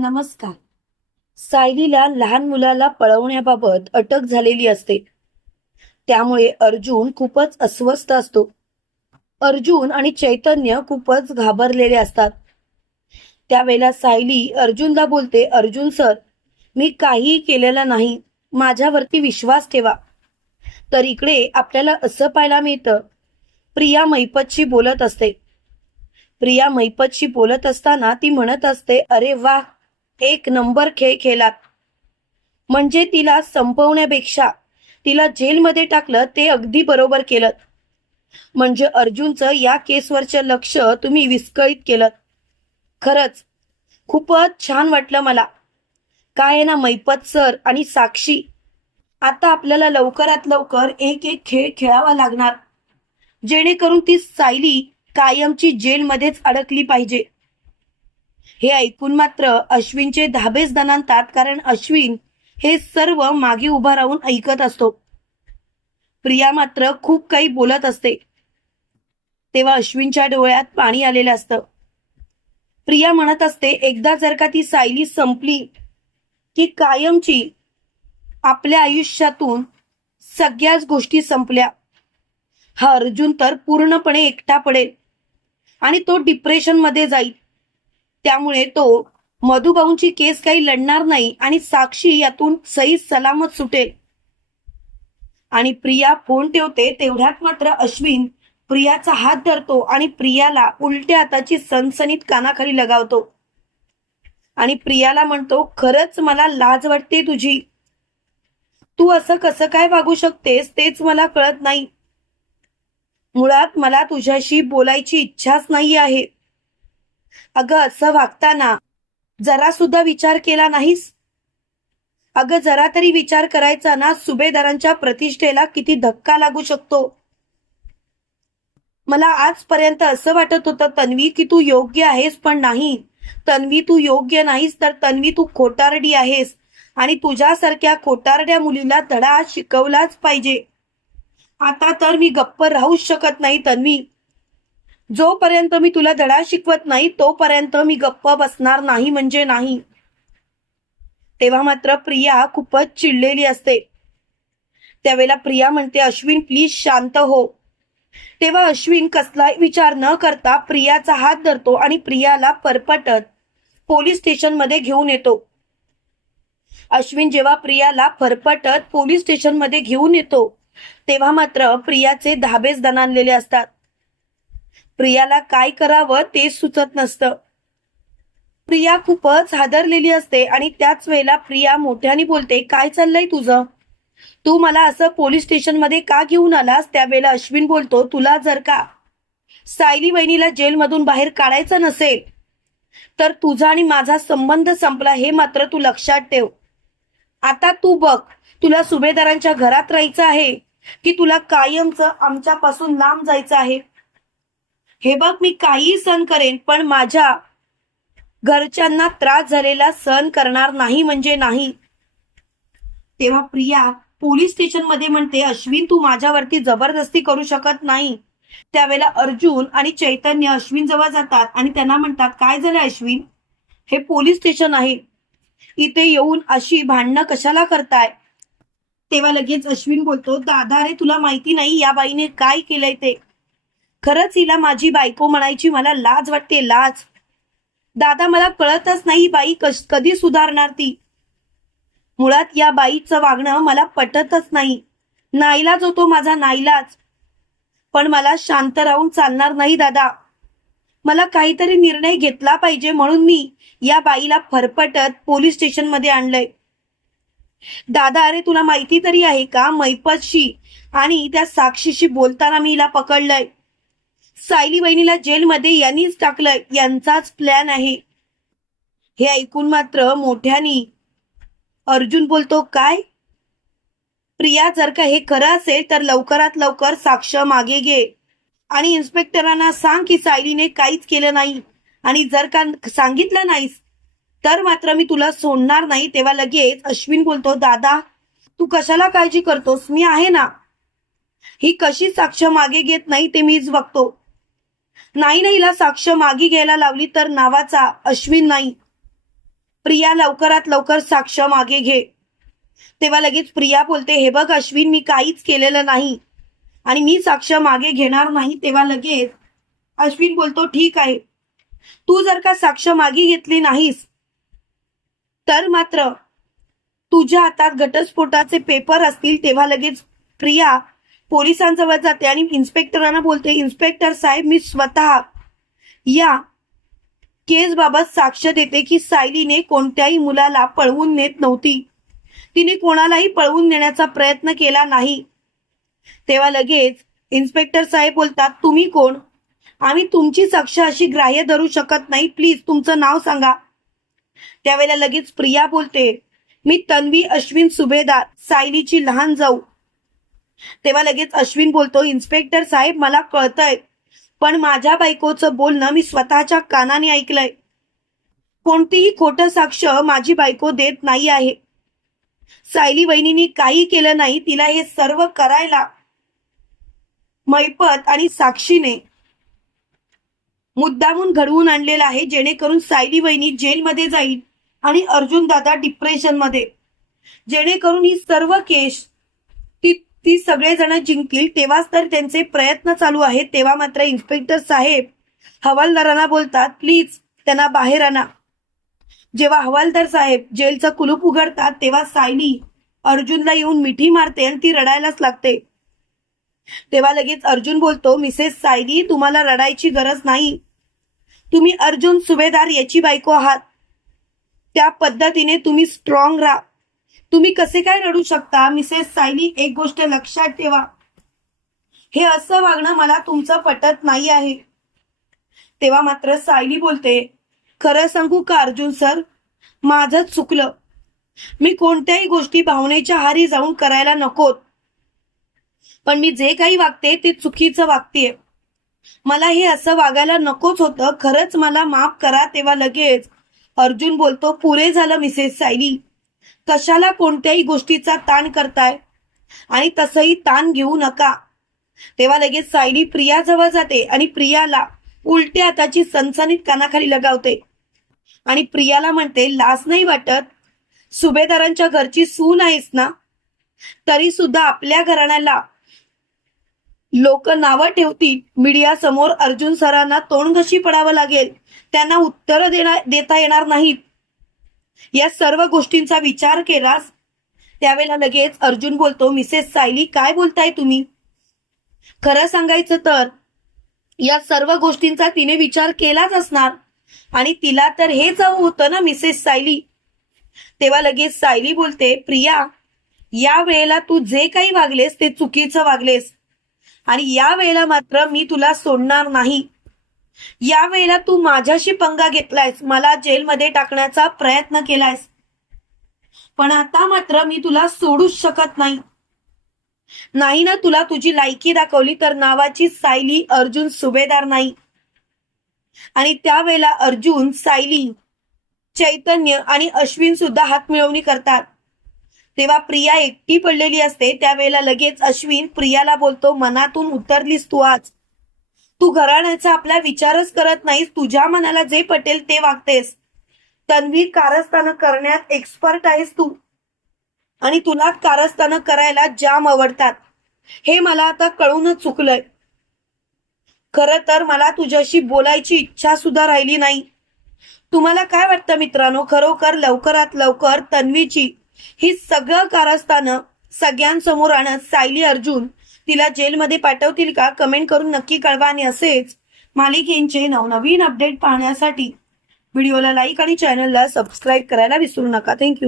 नमस्कार. सायलीला लहान मुलाला पळवण्याबाबत अटक झालेली असते. त्यामुळे अर्जुन खूपच अस्वस्थ असतो. अर्जुन आणि चैतन्य खूपच घाबरलेले असतात. त्यावेळेला सायली अर्जुनला बोलते अर्जुन सर मी काहीही केलेलं नाही. माझ्यावरती विश्वास ठेवा. तर इकडे आपल्याला असं पाहायला मिळतं. प्रिया मैपतशी बोलत असते. प्रिया मैपतशी बोलत असताना ती म्हणत असते अरे वा एक नंबर खेळ खेळलात म्हणजे तिला संपवण्यापेक्षा तिला जेलमध्ये टाकलं ते अगदी बरोबर केलं. म्हणजे अर्जुनचं या केसवरचं लक्ष तुम्ही विस्कळीत केलं. खरंच खूपच छान वाटलं मला. काय आहे ना मैपत सर आणि साक्षी. आता आपल्याला लवकरात लवकर एक एक खेळ खेळावा लागणार. जेणेकरून ती सायली कायमची जेलमध्येच अडकली पाहिजे. हे ऐकून मात्र अश्विनचे धाबेच दणानतात कारण अश्विन हे सर्व मागे उभा राहून ऐकत असतो. प्रिया मात्र खूप काही बोलत असते. तेव्हा अश्विनच्या डोळ्यात पाणी आलेलं असतं. प्रिया म्हणत असते एकदा जर का ती सायली संपली की कायमची आपल्या आयुष्यातून सगळ्याच गोष्टी संपल्या. हा अर्जुन तर पूर्णपणे एकटा पडेल आणि तो डिप्रेशनमध्ये जाईल. त्यामुळे तो मधुभाऊंची केस काही लढणार नाही आणि साक्षी यातून सही सलामत सुटेल. आणि प्रिया फोन ठेवते तेवढ्यात मात्र अश्विन प्रियाचा हात धरतो आणि प्रियाला उलट्या हाताची सनसनीत कानाखाली लगावतो. आणि प्रियाला म्हणतो खरंच मला लाज वाटते तुझी. तू असं कसं काय वागू शकतेस तेच मला कळत नाही. मुळात मला तुझ्याशी बोलायची इच्छाच नाही आहे. अगं असं वागताना जरा सुद्धा विचार केला नाहीस? अगं जरा तरी विचार करायचा ना सुभेदारांच्या प्रतिष्ठेला किती धक्का लागू शकतो. मला आजपर्यंत असं वाटत होतं तन्वी की तू योग्य आहेस पण नाही. तन्वी तू योग्य नाहीस तर तन्वी तू खोटारडी आहेस. आणि तुझ्यासारख्या खोटारड्या मुलीला धडा शिकवलाच पाहिजे. आता तर मी गप्प राहूच शकत नाही तन्वी. जोपर्यंत मी तुला धडा शिकवत नाही तोपर्यंत मी गप्प बसणार नाही म्हणजे नाही. तेव्हा मात्र प्रिया खूपच चिडलेली असते. त्यावेळेला प्रिया म्हणते अश्विन प्लीज शांत हो. तेव्हा अश्विन कसलाही विचार न करता प्रियाचा हात धरतो आणि प्रियाला परपटत पोलीस स्टेशनमध्ये घेऊन येतो. अश्विन जेव्हा प्रियाला फरफटत पोलीस स्टेशनमध्ये घेऊन येतो तेव्हा मात्र प्रियाचे धाबेच दणानलेले असतात. प्रियाला काय करावं ते सुचत नसतं. प्रिया खूपच हादरलेली असते आणि त्याच वेळेला प्रिया मोठ्याने बोलते काय चाललंय तुझं? तू मला असं पोलीस स्टेशनमध्ये का घेऊन आलास? त्यावेळेला अश्विन बोलतो तुला जर का सायली वहिनीला जेलमधून बाहेर काढायचं नसेल तर तुझा आणि माझा संबंध संपला हे मात्र तू लक्षात ठेव. आता तू बघ तुला सुभेदारांच्या घरात राहायचं आहे की तुला कायमच आमच्यापासून लांब जायचं आहे? हे बघ मी काहीही सहन करेन पण माझ्या घरच्यांना त्रास झालेला सहन करणार नाही म्हणजे नाही. तेव्हा प्रिया पोलीस स्टेशनमध्ये म्हणते अश्विन तू माझ्यावरती जबरदस्ती करू शकत नाही. त्यावेळेला अर्जुन आणि चैतन्य अश्विन जवळ जातात आणि त्यांना म्हणतात काय झालं अश्विन? हे पोलीस स्टेशन आहे. इथे येऊन अशी भांडणं कशाला करताय? तेव्हा लगेच अश्विन बोलतो दादा रे तुला माहिती नाही या बाईने काय केलंय ते? खरंच हिला माझी बायको म्हणायची मला लाज वाटते लाज. दादा मला कळतच नाही बाई कश कधी सुधारणार ती. मुळात या बाईचं वागणं मला पटतच नाही. नाईलाज होतो माझा नाईलाज. पण मला शांत राहून चालणार नाही दादा. मला काहीतरी निर्णय घेतला पाहिजे म्हणून मी या बाईला फरफटत पोलीस स्टेशनमध्ये आणलंय. दादा अरे तुला माहिती तरी आहे का मैपतशी? आणि त्या साक्षीशी बोलताना मी हिला पकडलंय. सायली बहिणीला जेलमध्ये यांनीच टाकलं. यांचाच प्लॅन आहे. हे ऐकून मात्र मोठ्यानी अर्जुन बोलतो काय? प्रिया जर का हे खरं असेल तर लवकरात लवकर साक्ष मागे घे. आणि इन्स्पेक्टरांना सांग की सायलीने काहीच केलं नाही. आणि जर का सांगितलं नाहीस तर मात्र मी तुला सोडणार नाही. तेव्हा लगेच अश्विन बोलतो दादा तू कशाला काळजी करतोस? मी आहे ना. ही कशी साक्ष मागे घेत नाही ते मीच बघतो. नाही नाही साक्ष मागे घ्यायला लावली तर नावाचा अश्विन नाही प्रिया लवकरात लवकर साक्ष मागे घे. तेव्हा लगेच प्रिया बोलते हे बघ अश्विन मी काहीच केलेलं नाही आणि मी साक्ष मागे घेणार नाही. तेव्हा लगेच अश्विन बोलतो ठीक आहे. तू जर का साक्ष मागे घेतली नाहीस तर मात्र तुझ्या हातात घटस्फोटाचे पेपर असतील. तेव्हा लगेच प्रिया पोलिसांजवळ जाते आणि इन्स्पेक्टरांना बोलते इन्स्पेक्टर साहेब मी स्वतः या केस बाबत साक्ष देते की सायलीने कोणत्याही मुलाला पळवून नेत नव्हती. तिने कोणालाही पळवून नेण्याचा प्रयत्न केला नाही. तेव्हा लगेच इन्स्पेक्टर साहेब बोलतात तुम्ही कोण? आम्ही तुमची साक्ष अशी ग्राह्य धरू शकत नाही. प्लीज तुमचं नाव सांगा. त्यावेळेला लगेच प्रिया बोलते मी तन्वी अश्विन सुभेदार सायलीची लहान जाऊ. तेव्हा लगेच अश्विन बोलतो इन्स्पेक्टर साहेब मला कळतंय पण माझ्या बायकोचं बोलणं मी स्वतःच्या कानाने ऐकलंय. कोणतीही खोट साक्ष माझी बायको देत नाही आहे. सायली वहिनीने काही केलं नाही तिला हे सर्व करायला मैपत आणि साक्षीने मुद्दामून घडवून आणलेलं आहे जेणेकरून सायली वहिनी जेलमध्ये जाईल आणि अर्जुन दादा डिप्रेशनमध्ये. जेणेकरून ही सर्व केस ती सगळेजण जिंकतील तेव्हाच तर त्यांचे प्रयत्न चालू आहेत. तेव्हा मात्र इन्स्पेक्टर साहेब हवालदारांना बोलतात प्लीज त्यांना बाहेर आणा. जेव्हा हवालदार साहेब जेलचं कुलूप उघडतात तेव्हा सायली अर्जुनला येऊन मिठी मारते आणि ती रडायलाच लागते. तेव्हा लगेच अर्जुन बोलतो मिसेस सायली तुम्हाला रडायची गरज नाही. तुम्ही अर्जुन सुभेदार याची बायको आहात. त्या पद्धतीने तुम्ही स्ट्रॉंग राहा. तुम्ही कसे काय रडू शकता? मिसेस सायली एक गोष्ट लक्षात ठेवा. हे असं वागणं मला तुमचं पटत नाही आहे. तेव्हा मात्र सायली बोलते खरं सांगू का अर्जुन सर? माझंच चुकलं. मी कोणत्याही गोष्टी भावनेच्या हारी जाऊन करायला नकोत. पण मी जे काही वागते ते चुकीचं वागतेय. मला हे असं वागायला नकोच होतं. खरंच मला माफ करा तेव्हा लगेच. अर्जुन बोलतो पुरे झालं मिसेस सायली. कशाला कोणत्याही गोष्टीचा ताण करताय? आणि तसंही ताण घेऊ नका. तेव्हा लगेच सायली प्रियाजवळ जाते आणि प्रियाला उलट्या हाताची सनसनीत कानाखाली लगावते. आणि प्रियाला म्हणते लाच नाही वाटत? सुभेदारांच्या घरची सून आहेस ना? तरी सुद्धा आपल्या घराण्याला लोक नावं ठेवतील. मीडिया समोर अर्जुन सरांना तोंड कशी पडावं लागेल. त्यांना उत्तर देता येणार नाहीत. या सर्व गोष्टींचा विचार केलास त्यावेळेला लगेच अर्जुन बोलतो मिसेस सायली काय बोलताय तुम्ही? खरं सांगायचं तर या सर्व गोष्टींचा तिने विचार केलाच असणार. आणि तिला तर हेच हवं होतं ना मिसेस सायली? तेव्हा लगेच सायली बोलते प्रिया या वेळेला तू जे काही वागलेस ते चुकीचं वागलेस. आणि या वेळेला मात्र मी तुला सोडणार नाही. या वेळेला तू माझ्याशी पंगा घेतलायस मला जेलमध्ये टाकण्याचा प्रयत्न केलायस. पण आता मात्र मी तुला सोडूच शकत नाही. नाही ना तुला तुझी लायकी दाखवली तर नावाची सायली अर्जुन सुभेदार नाही. आणि त्यावेळेला अर्जुन सायली चैतन्य आणि अश्विन सुद्धा हात मिळवणी करतात. तेव्हा प्रिया एकटी पडलेली असते त्यावेळेला लगेच अश्विन प्रियाला बोलतो मनातून उतरलीस तू आज. तू घराण्याचा आपला विचारच करत नाहीस. तुझ्या मनाला जे पटेल ते वागतेस. तन्वी कारस्थानं करण्यात एक्सपर्ट आहेस तू. आणि तुला कारस्थानं करायला जाम आवडतात. हे मला आता कळूनच चुकलंय. खरं तर मला तुझ्याशी बोलायची इच्छा सुद्धा राहिली नाही. तुम्हाला काय वाटतं मित्रांनो? खरोखर लवकरात लवकर तन्वीची ही सगळं कारस्थानं सगळ्यांसमोर आणत सायली अर्जुन तिला जेलमध्ये पाठवतील का? कमेंट करून नक्की कळवा आणि असेच मालिकेंचे नवनवीन अपडेट पाहण्यासाठी व्हिडिओला लाईक आणि चॅनलला सबस्क्राईब करायला विसरू नका. थँक्यू